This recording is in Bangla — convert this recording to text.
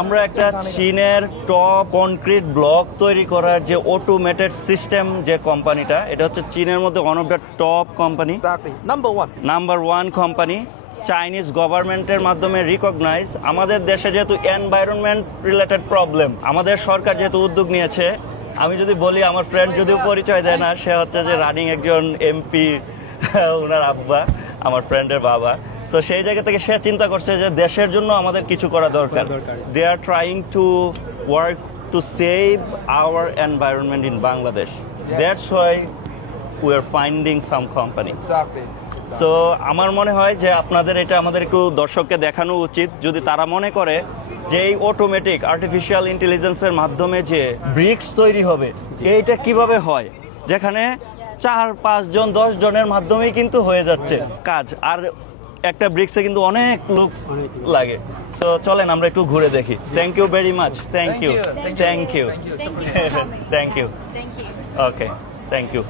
আমরা একটা চীনের টপ কনক্রিট ব্লক তৈরি করার যে অটোমেটেড সিস্টেম যে কোম্পানিটা, এটা হচ্ছে চীনের মধ্যে one of the top company, Exactly. Number one company, Chinese গভর্নমেন্টের মাধ্যমে রিকগনাইজ। আমাদের দেশে যেহেতু এনভায়রনমেন্ট রিলেটেড প্রবলেম, আমাদের সরকার যেহেতু উদ্যোগ নিয়েছে, আমি যদি বলি আমার ফ্রেন্ড যদিও পরিচয় দেয় না, সে হচ্ছে যে রানিং একজন এমপি, ওনার আব্বা আমার ফ্রেন্ডের বাবা। সো সেই জায়গা থেকে সে চিন্তা করছে যে দেশের জন্য আমাদের কিছু করা দরকার। They are trying to work to save our environment in Bangladesh. That's why we are finding some company. Exactly. So আমার মনে হয় যে আপনাদের এটা আমাদের একটু দর্শককে দেখানো উচিত, যদি তারা মনে করে যে এই অটোমেটিক আর্টিফিশিয়াল ইন্টেলিজেন্সের মাধ্যমে যে ব্রিক্স তৈরি হবে, এইটা কিভাবে হয়, যেখানে 4-5 জন 10 জনের মাধ্যমেই কিন্তু হয়ে যাচ্ছে কাজ, আর একটা ব্রিক্সে কিন্তু অনেক লোক লাগে। সো চলেন আমরা একটু ঘুরে দেখি। Thank you very much. Thank you, thank you, thank you, okay, thank you.